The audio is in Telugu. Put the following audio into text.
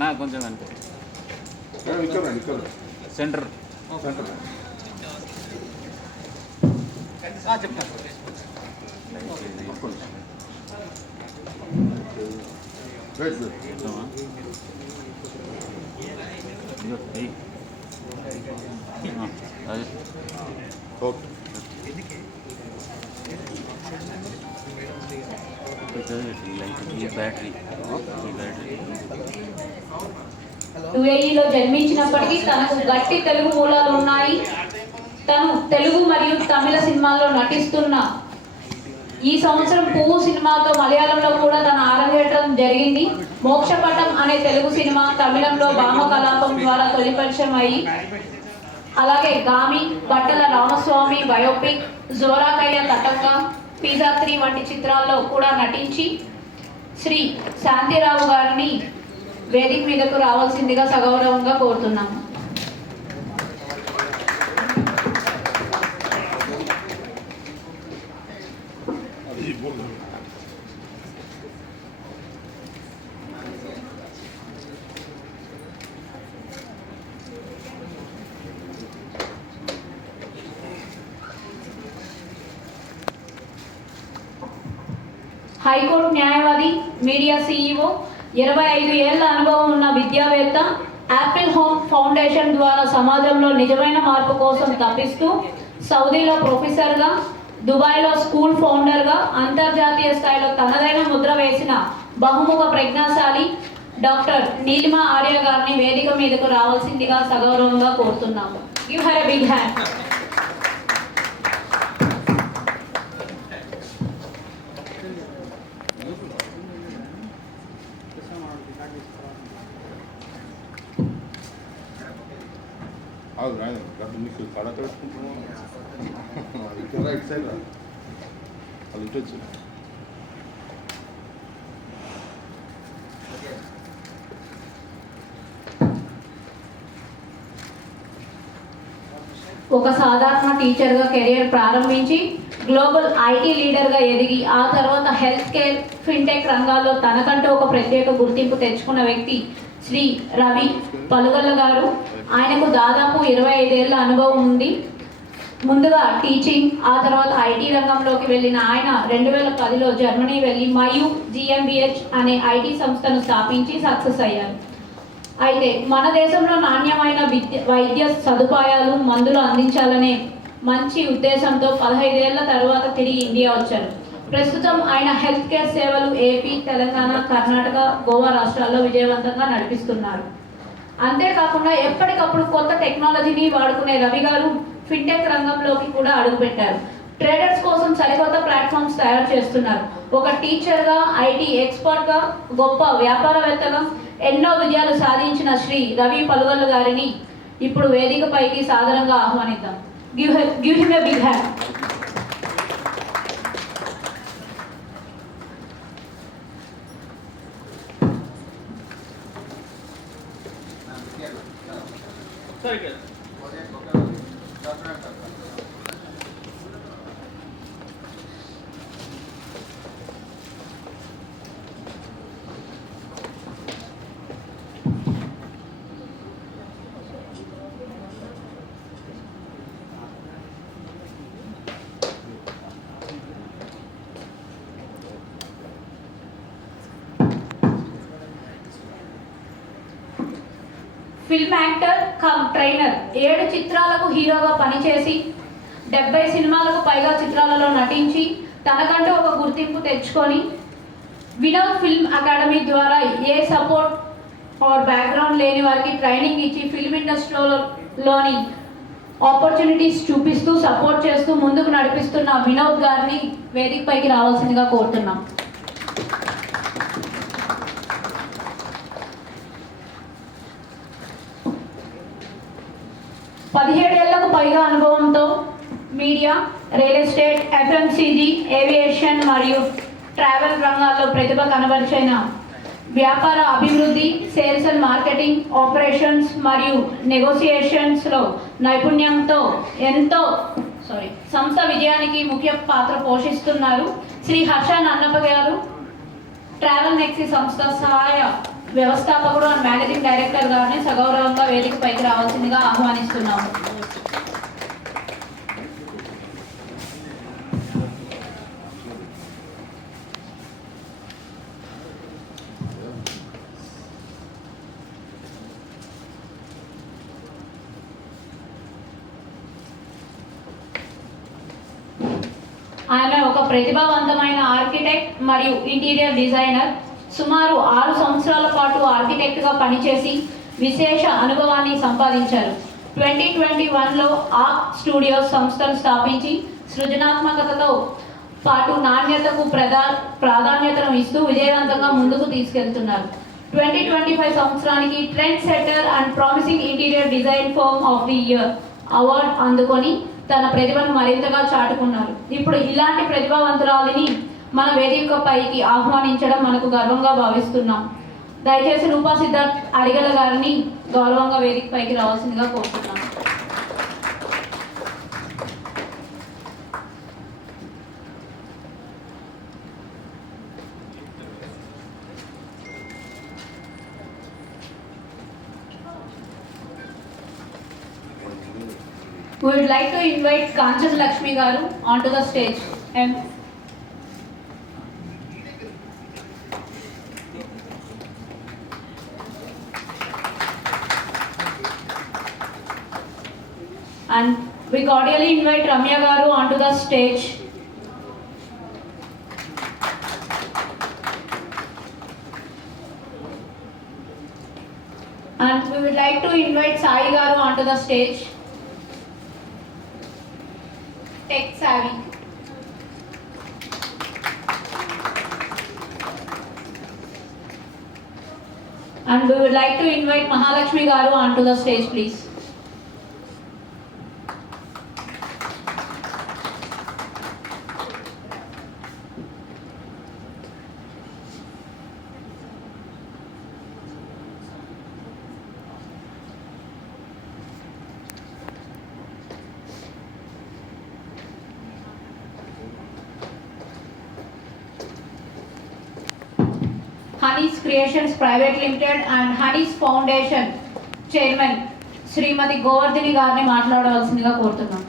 నా కొంచెం అంతే సెంటర్ చెప్తాను. యుఏఈలో జన్మించినప్పటికీ తనకు గట్టి తెలుగు మూలాలు ఉన్నాయి. తను తెలుగు మరియు తమిళ సినిమాల్లో నటిస్తున్న ఈ సంవత్సరం పువ్వు సినిమాతో మలయాళంలో కూడా తన అరంగేట్రం జరిగింది. మోక్షపటం అనే తెలుగు సినిమా తమిళంలో భామ కలాపం ద్వారా తొలి పరిచయం అయ్యి, అలాగే గామి, బట్టల రామస్వామి బయోపిక్, జోరాకయ్య తటంగా, పిజ్జా 3 వంటి చిత్రాల్లో కూడా నటించి శ్రీ శాంతిరావు గారిని వేదిక మీదకు రావాల్సిందిగా సగౌరవంగా కోరుతున్నాము. హైకోర్టు న్యాయవాది, మీడియా సీఈఓ, 25 ఏళ్ల అనుభవం ఉన్న విద్యావేత్త, యాపిల్ హోమ్ ఫౌండేషన్ ద్వారా సమాజంలో నిజమైన మార్పు కోసం తప్పిస్తూ సౌదీలో ప్రొఫెసర్గా, దుబాయ్లో స్కూల్ ఫౌండర్గా అంతర్జాతీయ స్థాయిలో తనదైన ముద్ర వేసిన బహుముఖ ప్రజ్ఞాశాలి డాక్టర్ నీలిమా ఆర్య గారిని వేదిక మీదకు రావాల్సిందిగా సగౌరవంగా కోరుతున్నాము. Give her a big hand. మీకు కళ తెలుసుకుంటున్నాం రైట్ సైడ్ అది ఇటు వచ్చి ఒక సాధారణ టీచర్గా కెరియర్ ప్రారంభించి గ్లోబల్ ఐటీ లీడర్గా ఎదిగి ఆ తర్వాత హెల్త్ కేర్, ఫిన్టెక్ రంగాల్లో తనకంటూ ఒక ప్రత్యేక గుర్తింపు తెచ్చుకున్న వ్యక్తి శ్రీ రవి పలుగల్ల గారు. ఆయనకు దాదాపు 25 ఏళ్ల అనుభవం ఉంది. ముందుగా టీచింగ్, ఆ తర్వాత ఐటీ రంగంలోకి వెళ్ళిన ఆయన 2010లో జర్మనీ వెళ్ళి మయూ GmbH అనే ఐటీ సంస్థను స్థాపించి సక్సెస్ అయ్యారు. అయితే మన దేశంలో నాణ్యమైన వైద్య సదుపాయాలు, మందులు అందించాలనే మంచి ఉద్దేశంతో 15 ఏళ్ల తర్వాత తిరిగి ఇండియా వచ్చారు. ప్రస్తుతం ఆయన హెల్త్ కేర్ సేవలు ఏపీ, తెలంగాణ, కర్ణాటక, గోవా రాష్ట్రాల్లో విజయవంతంగా నడిపిస్తున్నారు. అంతేకాకుండా ఎప్పటికప్పుడు కొత్త టెక్నాలజీని వాడుకునే రవి గారు ఫిన్టెక్ రంగంలోకి కూడా అడుగుపెట్టారు. ట్రేడర్స్ కోసం సరికొత్త ప్లాట్ఫామ్స్ తయారు చేస్తున్నారు. ఒక టీచర్గా, ఐటీ ఎక్స్పర్ట్గా, గొప్ప వ్యాపారవేత్తగా ఎన్నో విజయాలు సాధించిన శ్రీ రవి పలుగల్లు గారిని ఇప్పుడు వేదికపైకి సాదరంగా ఆహ్వానిద్దాం. Give him a big hand. Film actor cum trainer, 7 చిత్రాలకు హీరోగా పనిచేసి 70 సినిమాలకు పైగా చిత్రాలలో నటించి తనకంటూ ఒక గుర్తింపు తెచ్చుకొని వినోద్ ఫిల్మ్ అకాడమీ ద్వారా ఏ సపోర్ట్ ఆర్ బ్యాక్గ్రౌండ్ లేని వారికి ట్రైనింగ్ ఇచ్చి ఫిల్మ్ ఇండస్ట్రీలోని ఆపర్చునిటీస్ చూపిస్తూ సపోర్ట్ చేస్తూ ముందుకు నడిపిస్తున్న వినోద్ గారిని వేదికపైకి రావాల్సిందిగా కోరుతున్నాం. పదిహేడేళ్లకు పైగా అనుభవంతో media, real estate, FMCG, aviation మరియు ట్రావెల్ రంగాల్లో ప్రతిభ కనబరిచిన వ్యాపార అభివృద్ధి, సేల్స్ అండ్ మార్కెటింగ్, ఆపరేషన్స్ మరియు నెగోసియేషన్స్లో నైపుణ్యంతో సంస్థ విజయానికి ముఖ్య పాత్ర పోషిస్తున్నారు. శ్రీ హర్ష నన్నప్ప గారు ట్రావెల్ నెక్సీ సంస్థ సహాయ వ్యవస్థాపకుడు అండ్ మేనేజింగ్ డైరెక్టర్ గారిని సగౌరవంగా వేదికపైకి రావాల్సిందిగా ఆహ్వానిస్తున్నాము. ఆయన ఒక ప్రతిభావంతమైన ఆర్కిటెక్ట్ మరియు ఇంటీరియర్ డిజైనర్. సుమారు 6 సంవత్సరాల పాటు ఆర్కిటెక్ట్గా పనిచేసి విశేష అనుభవాన్ని సంపాదించారు. 2021లో ఆర్క్ స్టూడియోస్ సంస్థను స్థాపించి సృజనాత్మకతతో పాటు నాణ్యతకు ప్రాధాన్యతను ఇస్తూ విజయవంతంగా ముందుకు తీసుకెళ్తున్నారు. 2025 సంవత్సరానికి trend setter and promising interior design firm of the year award అందుకొని తన ప్రతిభను మరింతగా చాటుకున్నారు. ఇప్పుడు ఇలాంటి ప్రతిభావంతురాలిని మన వేదికపైకి ఆహ్వానించడం మనకు గర్వంగా భావిస్తున్నాం. దయచేసి రూపా సిద్ధార్థ్ అరిగల గారిని గౌరవంగా వేదికపైకి రావాల్సిందిగా కోరుతున్నాం. We would like to invite Kanchan Lakshmi Garu onto the stage. And we cordially invite Ramya Garu onto the stage. And we would like to invite Sai Garu onto the stage. Tech savvy. And we would like to invite Mahalakshmi Garu onto the stage, please. Honey's Creations Private Limited and Honey's Foundation chairman Shrimati Govardhini గారిని మాట్లాడవలసిందిగా కోరుతున్నాం.